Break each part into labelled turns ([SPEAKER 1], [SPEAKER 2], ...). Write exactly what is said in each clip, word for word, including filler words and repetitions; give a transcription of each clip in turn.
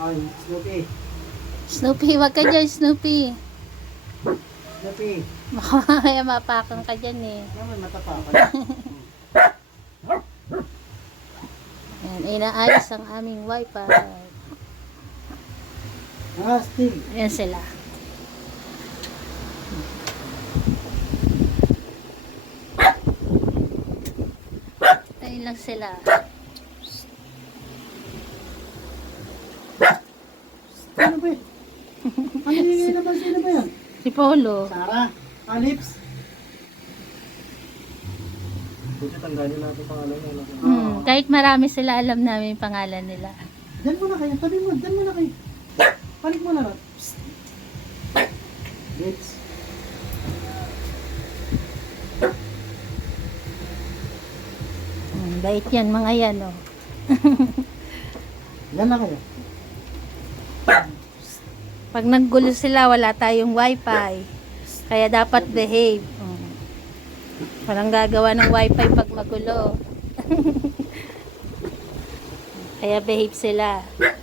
[SPEAKER 1] Ay, Snoopy.
[SPEAKER 2] Snoopy, wag ka dyan, Snoopy.
[SPEAKER 1] Snoopy.
[SPEAKER 2] Mamaya mapakan ka dyan eh.
[SPEAKER 1] Naman matapakan.
[SPEAKER 2] Ayan, inaayos ang aming wifi.
[SPEAKER 1] Ah, Steve.
[SPEAKER 2] Ayan sila. Ayun lang sila.
[SPEAKER 1] Ano ba yun? Ano yun naman? Sino ba yan?
[SPEAKER 2] Si Polo.
[SPEAKER 1] Sarah. Alips.
[SPEAKER 3] Buti tanggalin natin pangalan mo.
[SPEAKER 2] Hmm, kahit marami sila, alam namin yung pangalan nila.
[SPEAKER 1] Diyan muna kayo. Tabi mo. Diyan muna kayo. Panik mo na rin. Lips.
[SPEAKER 2] Hmm, bait yan, mga yan, oh.
[SPEAKER 1] Yan na kayo.
[SPEAKER 2] Pag naggulo sila, wala tayong wifi. Kaya dapat behave. Hmm. Walang gagawa ng wifi pag magulo. Kaya behave sila.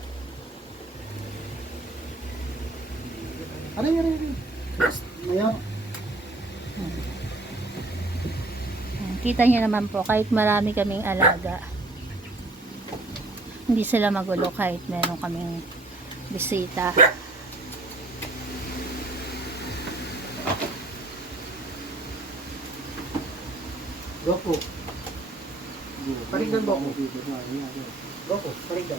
[SPEAKER 1] Aray, aray, aray. Ngayon.
[SPEAKER 2] Kita nyo naman po, kahit marami kaming alaga, hindi sila magulo kahit meron kaming bisita.
[SPEAKER 1] Goku. Paligdan Goku. Goku, paligdan.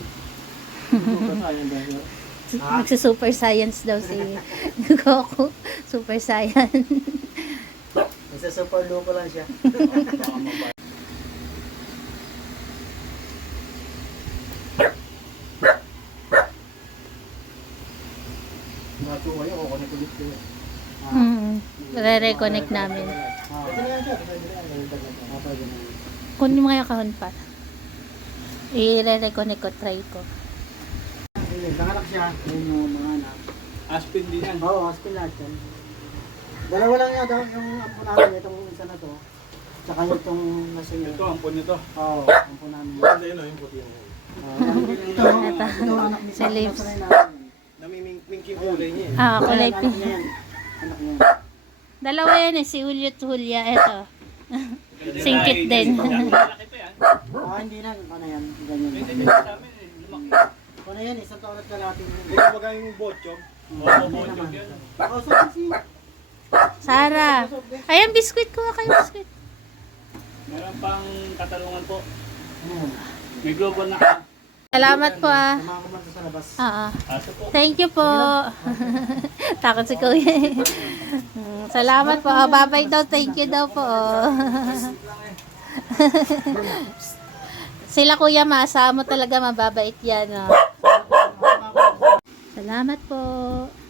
[SPEAKER 2] Magsa-super science daw si Goku. Super science.
[SPEAKER 1] Nasa super loco lang siya. Natuwa yun, kukunik ulit ko yun.
[SPEAKER 2] Mm, re-reconnect namin.
[SPEAKER 1] Pwede na yan siya. Pwede na yan. Pwede na yan.
[SPEAKER 2] Kunin mo kaya kahon pa. I-re-reconnect ko, try ko.
[SPEAKER 1] Ayun, nanganak siya. Ayun yung mga anak.
[SPEAKER 3] Aspin din yan.
[SPEAKER 1] Oo, aspin lahat yan. Dalawa lang yan daw yung ampo namin. Itong isa na to. Tsaka itong nasa inyo.
[SPEAKER 3] Ito, ampon nito.
[SPEAKER 1] Oo, ampo namin.
[SPEAKER 3] Maganda yun, oh, yung puti yun.
[SPEAKER 1] Oo, ito, ito ang anak ni
[SPEAKER 2] Si
[SPEAKER 1] Sam.
[SPEAKER 2] Lips.
[SPEAKER 1] Nasanay namin.
[SPEAKER 3] Namimingki kulay niya eh.
[SPEAKER 2] Ah, kulay
[SPEAKER 1] Ayan,
[SPEAKER 2] pink.
[SPEAKER 1] anak niya yan. Anak niya yan.
[SPEAKER 2] Dalawa yan eh, si Julio at Julia. Eto. Singkit din.
[SPEAKER 3] Malaki pa yan.
[SPEAKER 1] Ah, hindi na. Ano yan? Ganyan.
[SPEAKER 3] Hindi din sa amin eh. Lumaki.
[SPEAKER 1] Ano yan? Isang taon at kalating.
[SPEAKER 3] Hindi ko baga yung botchog. Oo, botchog yan.
[SPEAKER 1] Oh, so kasi.
[SPEAKER 2] Sara. Ayan, biskuit ko. Kayo biskuit.
[SPEAKER 3] Meron pang katalungan po.
[SPEAKER 1] Ano?
[SPEAKER 3] May global na ka.
[SPEAKER 2] Salamat po ah.
[SPEAKER 1] Kumakamanta sa labas.
[SPEAKER 2] Oo.
[SPEAKER 3] Aso po.
[SPEAKER 2] Thank you po. Takot si Kuya. Mm, Salamat po. Oh, bye-bye daw. Thank you daw po. Oh. Sila Kuya, maasama mo talaga mababait yan. Oh. Salamat po.